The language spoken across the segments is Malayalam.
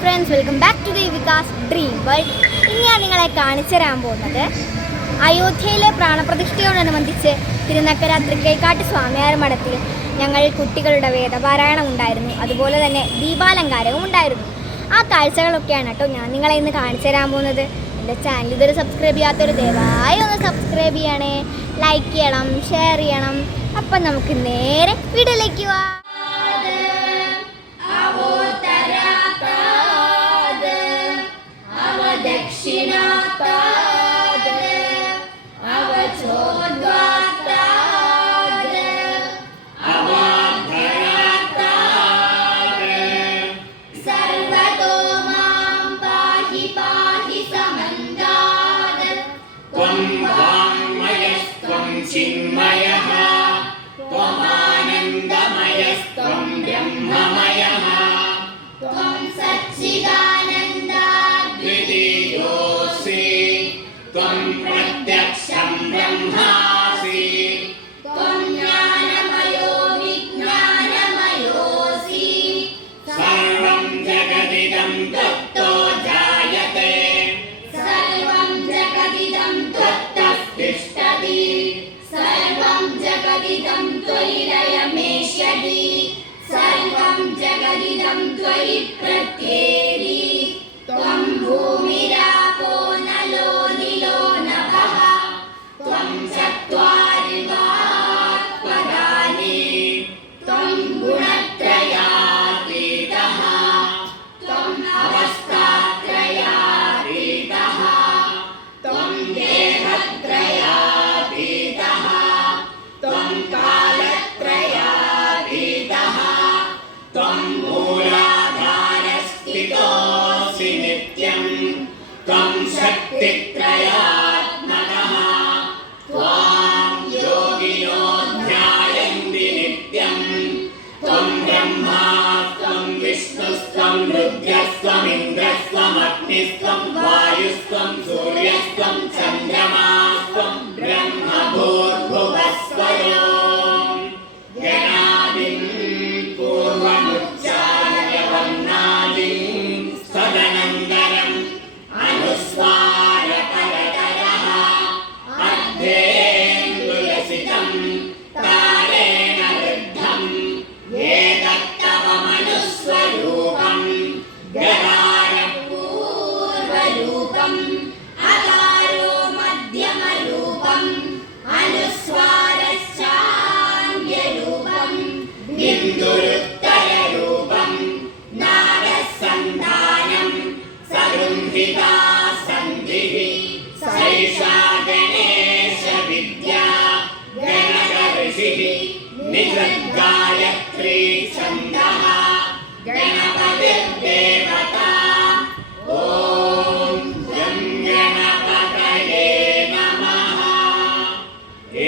Friends, welcome back to the Vikas dream world. ഇനി ഞാൻ നിങ്ങളെ കാണിച്ചു തരാൻ പോകുന്നത് അയോധ്യയിലെ പ്രാണപ്രതിഷ്ഠയോടനുബന്ധിച്ച് തിരുനക്കര തൃക്കൈക്കാട്ട് സ്വാമിയാർ മഠത്തിൽ ഞങ്ങൾ കുട്ടികളുടെ വേദപാരായണം ഉണ്ടായിരുന്നു. അതുപോലെ തന്നെ ദീപാലങ്കാരവും ഉണ്ടായിരുന്നു. ആ കാഴ്ചകളൊക്കെയാണ് കേട്ടോ ഞാൻ നിങ്ങളെ ഇന്ന് കാണിച്ചു തരാൻ പോകുന്നത്. എൻ്റെ ചാനൽ ഇതൊരു സബ്സ്ക്രൈബ് ചെയ്യാത്തൊരു ദയവായി ഒന്ന് സബ്സ്ക്രൈബ് ചെയ്യണേ, ലൈക്ക് ചെയ്യണം, ഷെയർ ചെയ്യണം. അപ്പം നമുക്ക് നേരെ വീഡിയോയിലേക്ക് പോവാം. चिन्मयः त्वमानन्दमयस्त्वं ब्रह्ममयः त्वं सच्चिदानन्दाद्वितीयोऽसि त्वं प्रत्यक्षं ब्रह्मासि त्वं ज्ञानमयो विज्ञानमयोऽसि सर्वं जगदिदं त्वत्तो जायते सर्वं जगदिदं त्वत्तः तिष्ठति सर्वं जगदिदं त्वयि लयमेष्यति सर्वं जगदिदं त्वयि प्रत्येति त्वं भूमिरापो नलो निलो नभः त्वं चत्वारि वाक्पदानि त्वं गुणत्रयातीतः त्वम् अवस्थात्रयातीतः त्वं देहत्रयातीतः त्वं कालत्रयातीतः त्वं मूलाधारस्थितोऽसि नित्यं त्वं शक्तित्रयात्मकः त्वां योगिनो ध्यायन्ति नित्यं त्वं ब्रह्मा त्वं विष्णुस्त्वं रुद्रस्त्वमिन्द्रस्त्वमग्निस्त्वं वायुस्त्वं सूर्यस्त्वं चन्द्रमास्त्वं ब्रह्मभूर्भुवस्वरोम् गणादिं पूर्वमुच्चार्य वर्णादिं सदनन्दरम् अनुस्वारपरतरः अर्धेन्दुलसितं तारेण रुद्धम् एतत्तव मनुस्वरूपम् गदारपूर्वरूपम् अकारो मध्यमरूपम् अनुस्वारश्चान्यरूपम् बिन्दुरुत्तररूपम् नारसन्धानम् सरुन्धिता सन्धिः सैषा गणेशविद्या गणकऋषिः निजगायत्री छन्दः गणपतिर्देवता ॐ गं गणपतये नमः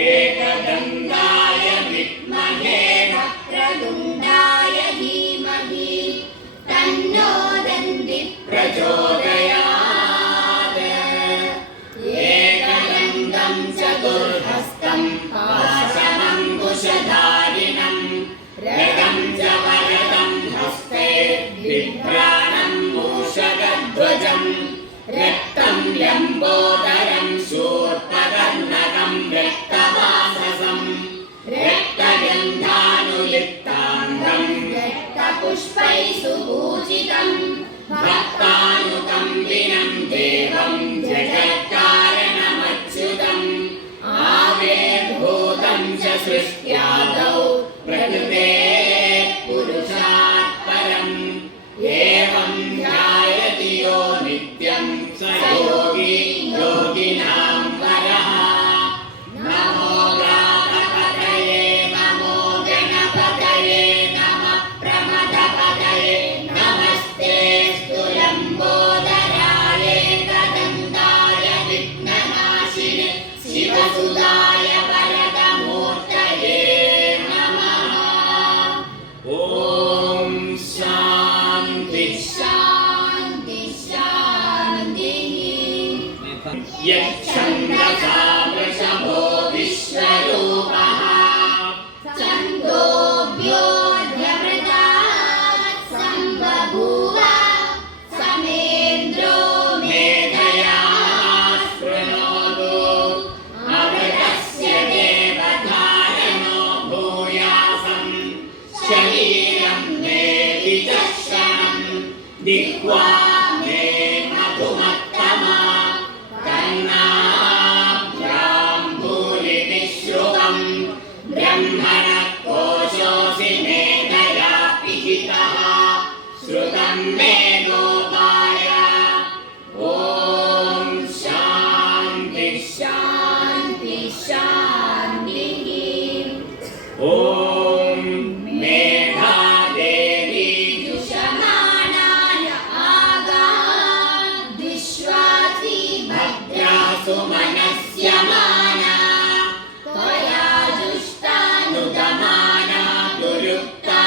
एकदन्ताय विद्महे वक्रतुण्डाय धीमहि तन्नो दन्तिः प्रचोदयात् एकदन्तं चतुर्हस्तं पाशमङ्कुशधारिणं रथं च वरदं हस्ते बिभ्राणं मूषकध्वजं रक्तं लम्बोदरं शूर्पकर्णकं रक्तवाससं रक्तगन्धानुलिप्ताङ्गं रक्तपुष्पैः सुपूजितं भक्तानुकम्बिनं देवं जगत्कारणमच्युतम् आविर्भूतं च सृष्ट्यादौ प्रकृतेः पुरुषात् परम् एवं ध्यायति यो नित्यं स योगी योगिनां वरः नमो व्रातपतये नमो गणपतये नमः प्रमथपतये नमस्ते लम्बोदराय एकदन्ताय विघ्ननाशिने शिवसुताय वरदमूर्तये नमः। ॐ शान्ति शान्ति शान्तिः। यच्छन्दसा वृषभो विश्वरूपः छन्दोभ्योऽध्यवृतात् सम्बभूव जिह्वा मे मधुमत्तमा कर्णाभ्यां भूरिविश्रुवम् ब्रह्मणः कोशोऽसि मेधया पिहितः श्रुतं मे गोपाय ॐ शान्ति शान्ति शान्तिः ॐ मेधादेवी जुषमाणाय आगात् विश्वासी भद्रासु मनस्यमाना त्वया जुष्टानुगमाना दुरुक्ता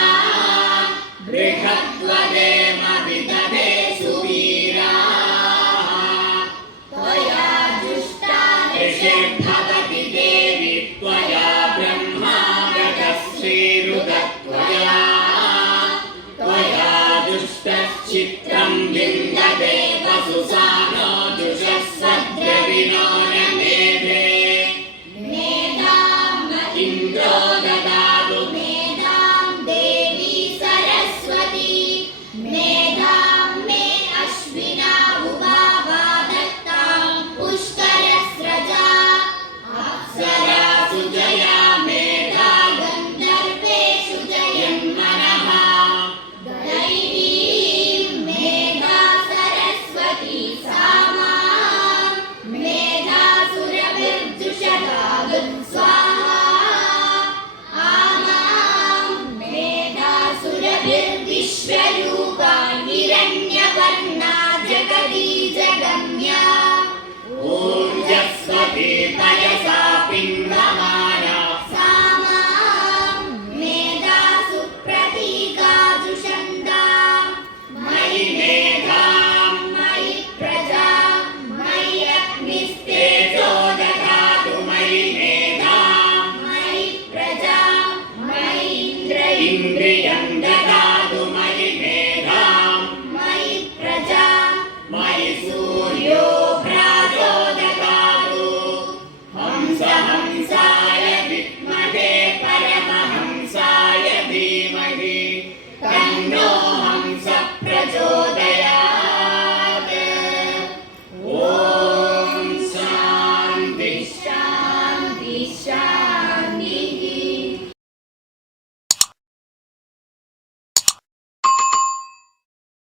बृहद्वदेम विदधे सुवीराः त्वया जुष्टा ऋषिर्भवति देवी त्वया ब्रह्मागतः श्रीरुदत्वया त्वया जुष्टश्चित्रं विन्दते वसुसानो जुषः सद्रविनो